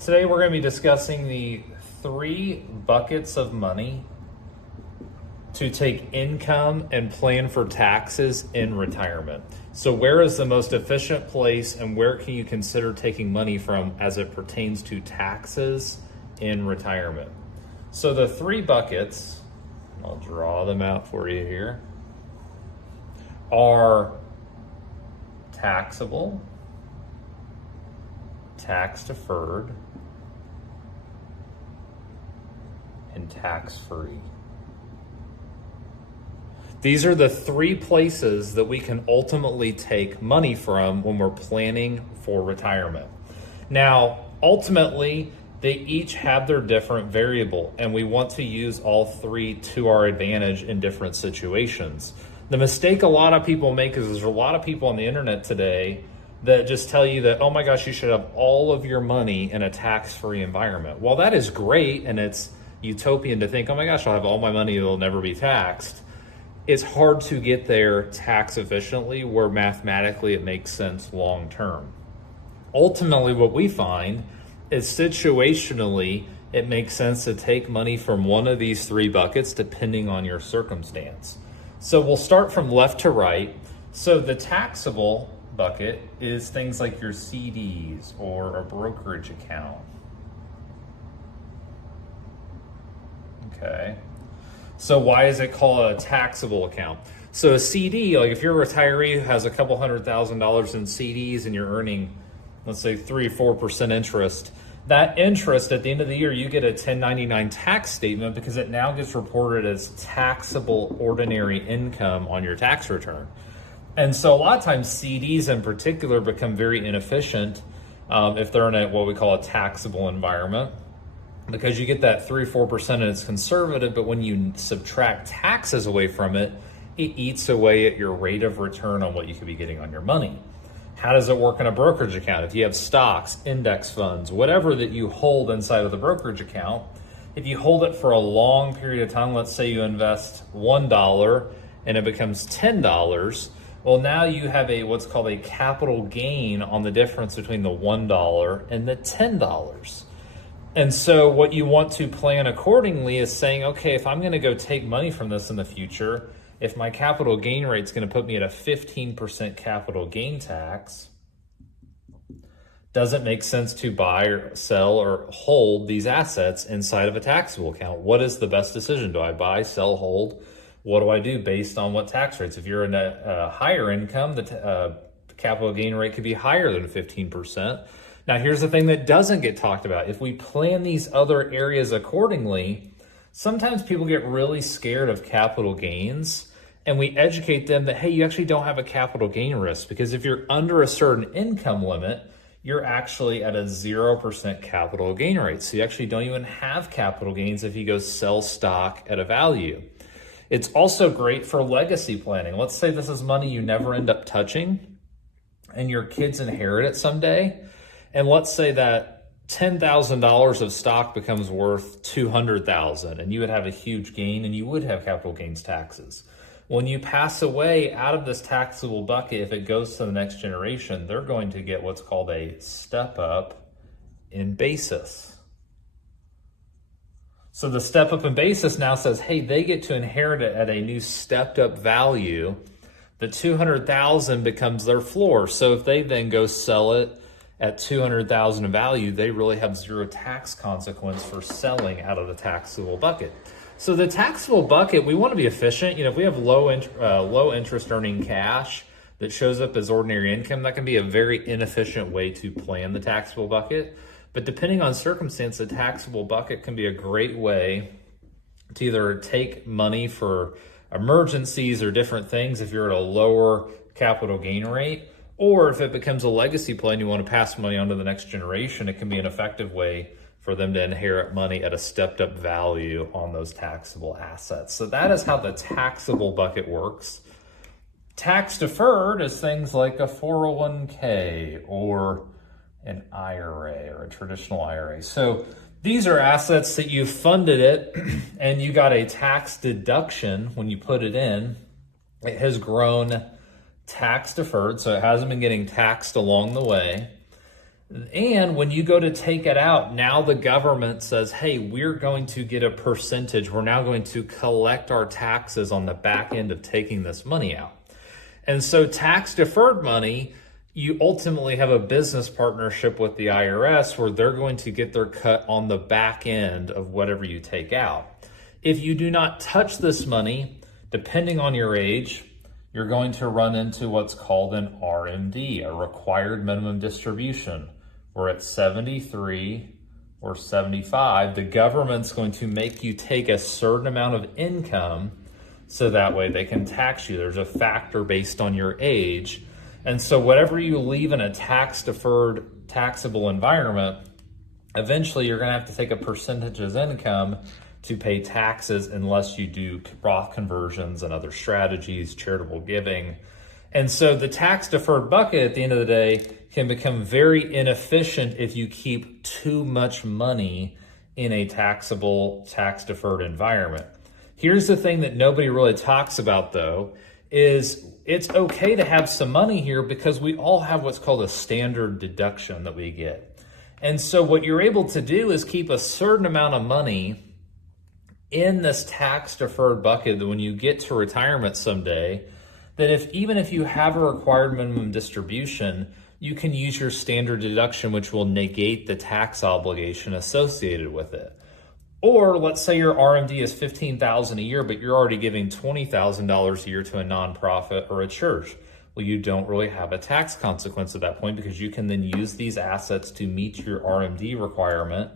Today we're going to be discussing the 3 buckets of money to take income and plan for taxes in retirement. So where is the most efficient place and where can you consider taking money from as it pertains to taxes in retirement? So the 3 buckets, I'll draw them out for you here, are taxable, tax-deferred, and tax-free. These are the 3 places that we can ultimately take money from when we're planning for retirement. Now, ultimately, they each have their different variable, and we want to use all 3 to our advantage in different situations. The mistake a lot of people make is there's a lot of people on the internet today that just tell you that, oh my gosh, you should have all of your money in a tax-free environment. Well, that is great, and it's utopian to think, oh my gosh, I'll have all my money, it'll never be taxed. It's hard to get there tax efficiently where mathematically it makes sense long term. Ultimately, what we find is situationally, it makes sense to take money from one of these 3 buckets depending on your circumstance. So we'll start from left to right. So the taxable bucket is things like your CDs or a brokerage account. Okay. So why is it called a taxable account? So a CD, like if you're a retiree who has a couple $100,000 in CDs and you're earning, let's say 3-4% interest, that interest at the end of the year, you get a 1099 tax statement because it now gets reported as taxable ordinary income on your tax return. And so a lot of times CDs in particular become very inefficient if they're in what we call a taxable environment, because you get that 3-4% and it's conservative, but when you subtract taxes away from it, it eats away at your rate of return on what you could be getting on your money. How does it work in a brokerage account? If you have stocks, index funds, whatever that you hold inside of the brokerage account, if you hold it for a long period of time, let's say you invest $1 and it becomes $10, well, now you have what's called a capital gain on the difference between the $1 and the $10. And so what you want to plan accordingly is saying, okay, if I'm going to go take money from this in the future, if my capital gain rate is going to put me at a 15% capital gain tax, does it make sense to buy or sell or hold these assets inside of a taxable account? What is the best decision? Do I buy, sell, hold? What do I do based on what tax rates? If you're in a higher income, the capital gain rate could be higher than 15%. Now, here's the thing that doesn't get talked about. If we plan these other areas accordingly, sometimes people get really scared of capital gains, and we educate them that, hey, you actually don't have a capital gain risk, because if you're under a certain income limit, you're actually at a 0% capital gain rate. So you actually don't even have capital gains if you go sell stock at a value. It's also great for legacy planning. Let's say this is money you never end up touching and your kids inherit it someday. And let's say that $10,000 of stock becomes worth $200,000 and you would have a huge gain and you would have capital gains taxes. When you pass away out of this taxable bucket, if it goes to the next generation, they're going to get what's called a step up in basis. So the step up in basis now says, hey, they get to inherit it at a new stepped up value. The $200,000 becomes their floor. So if they then go sell it at $200,000 in value, they really have 0 tax consequence for selling out of the taxable bucket. So the taxable bucket, we want to be efficient. If we have low interest earning cash that shows up as ordinary income, that can be a very inefficient way to plan the taxable bucket. But depending on circumstance, the taxable bucket can be a great way to either take money for emergencies or different things if you're at a lower capital gain rate, or if it becomes a legacy plan, you want to pass money on to the next generation, it can be an effective way for them to inherit money at a stepped up value on those taxable assets. So that is how the taxable bucket works. Tax deferred is things like a 401k or an IRA or a traditional IRA. So these are assets that you funded it and you got a tax deduction when you put it in. It has grown tax deferred, so it hasn't been getting taxed along the way. And when you go to take it out, now the government says, hey, we're going to get a percentage. We're now going to collect our taxes on the back end of taking this money out. And so tax deferred money, you ultimately have a business partnership with the IRS where they're going to get their cut on the back end of whatever you take out. If you do not touch this money, depending on your age, you're going to run into what's called an RMD, a required minimum distribution. We're at 73 or 75. The government's going to make you take a certain amount of income so that way they can tax you. There's a factor based on your age. And so whatever you leave in a tax-deferred, taxable environment, eventually you're going to have to take a percentage as income to pay taxes unless you do Roth conversions and other strategies, charitable giving. And so the tax-deferred bucket at the end of the day can become very inefficient if you keep too much money in a taxable, tax-deferred environment. Here's the thing that nobody really talks about though, is it's okay to have some money here because we all have what's called a standard deduction that we get. And so what you're able to do is keep a certain amount of money in this tax deferred bucket that when you get to retirement someday, that even if you have a required minimum distribution, you can use your standard deduction, which will negate the tax obligation associated with it. Or let's say your RMD is $15,000 a year, but you're already giving $20,000 a year to a nonprofit or a church. Well, you don't really have a tax consequence at that point because you can then use these assets to meet your RMD requirement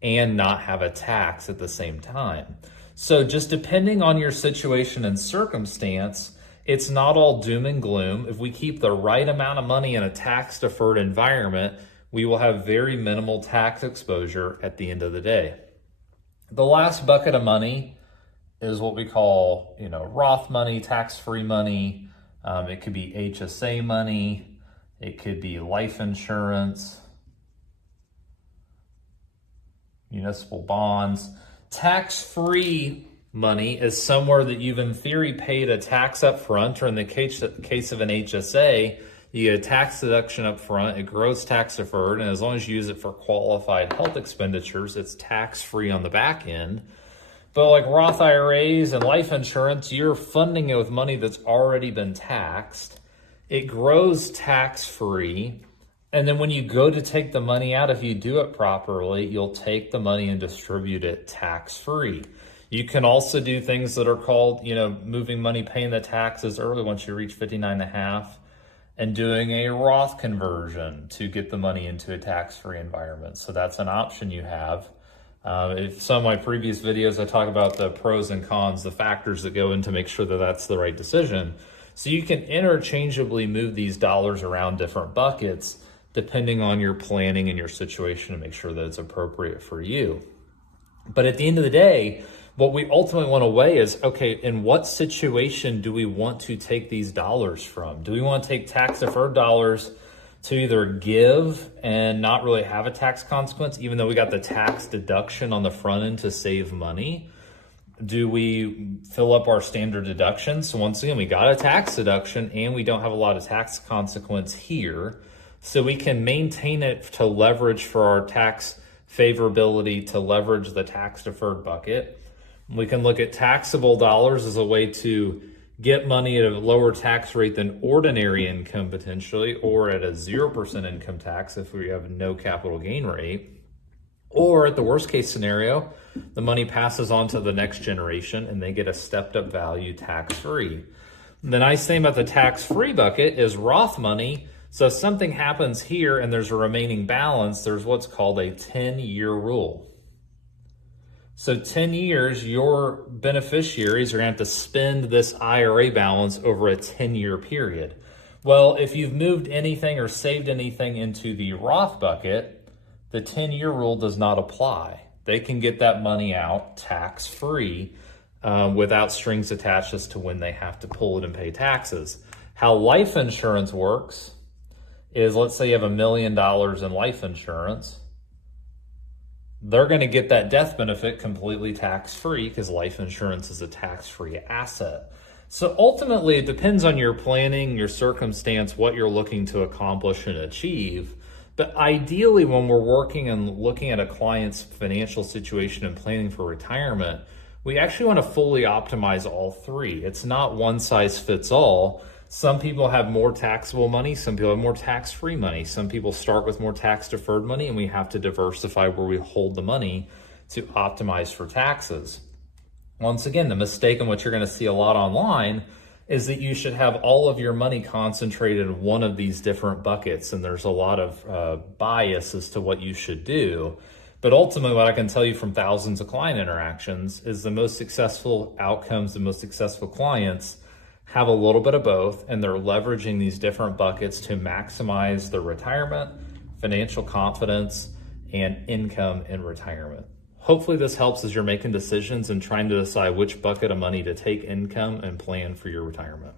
and not have a tax at the same time. So just depending on your situation and circumstance, it's not all doom and gloom. If we keep the right amount of money in a tax deferred environment, we will have very minimal tax exposure at the end of the day. The last bucket of money is what we call, Roth money, tax-free money. It could be HSA money. It could be life insurance, municipal bonds. Tax-free money is somewhere that you've in theory paid a tax up front, or in the case of an HSA, you get a tax deduction up front, it grows tax deferred, and as long as you use it for qualified health expenditures, it's tax-free on the back end. But like Roth IRAs and life insurance, you're funding it with money that's already been taxed. It grows tax-free, and then when you go to take the money out, if you do it properly, you'll take the money and distribute it tax-free. You can also do things that are called, moving money, paying the taxes early once you reach 59.5, and doing a Roth conversion to get the money into a tax-free environment. So that's an option you have. If some of my previous videos, I talk about the pros and cons, the factors that go into make sure that that's the right decision. So you can interchangeably move these dollars around different buckets depending on your planning and your situation to make sure that it's appropriate for you. But at the end of the day, what we ultimately want to weigh is, okay, in what situation do we want to take these dollars from? Do we want to take tax deferred dollars to either give and not really have a tax consequence, even though we got the tax deduction on the front end to save money? Do we fill up our standard deductions? So once again, we got a tax deduction and we don't have a lot of tax consequence here. So we can maintain it to leverage for our tax favorability, to leverage the tax deferred bucket. We can look at taxable dollars as a way to get money at a lower tax rate than ordinary income potentially, or at a 0% income tax if we have no capital gain rate. Or at the worst case scenario, the money passes on to the next generation and they get a stepped up value tax-free. The nice thing about the tax-free bucket is Roth money. So if something happens here and there's a remaining balance, there's what's called a 10-year rule. So 10 years, your beneficiaries are going to have to spend this IRA balance over a 10-year period. Well, if you've moved anything or saved anything into the Roth bucket, the 10-year rule does not apply. They can get that money out tax-free without strings attached as to when they have to pull it and pay taxes. How life insurance works is, let's say you have $1 million in life insurance. They're going to get that death benefit completely tax-free because life insurance is a tax-free asset. So ultimately, it depends on your planning, your circumstance, what you're looking to accomplish and achieve. But ideally, when we're working and looking at a client's financial situation and planning for retirement, we actually want to fully optimize all three. It's not one size fits all. Some people have more taxable money, some people have more tax-free money, some people start with more tax-deferred money, and we have to diversify where we hold the money to optimize for taxes. Once again, the mistake in what you're going to see a lot online is that you should have all of your money concentrated in one of these different buckets, and there's a lot of bias as to what you should do. But ultimately, what I can tell you from thousands of client interactions is the most successful outcomes, the most successful clients have a little bit of both, and they're leveraging these different buckets to maximize their retirement, financial confidence, and income in retirement. Hopefully this helps as you're making decisions and trying to decide which bucket of money to take income and plan for your retirement.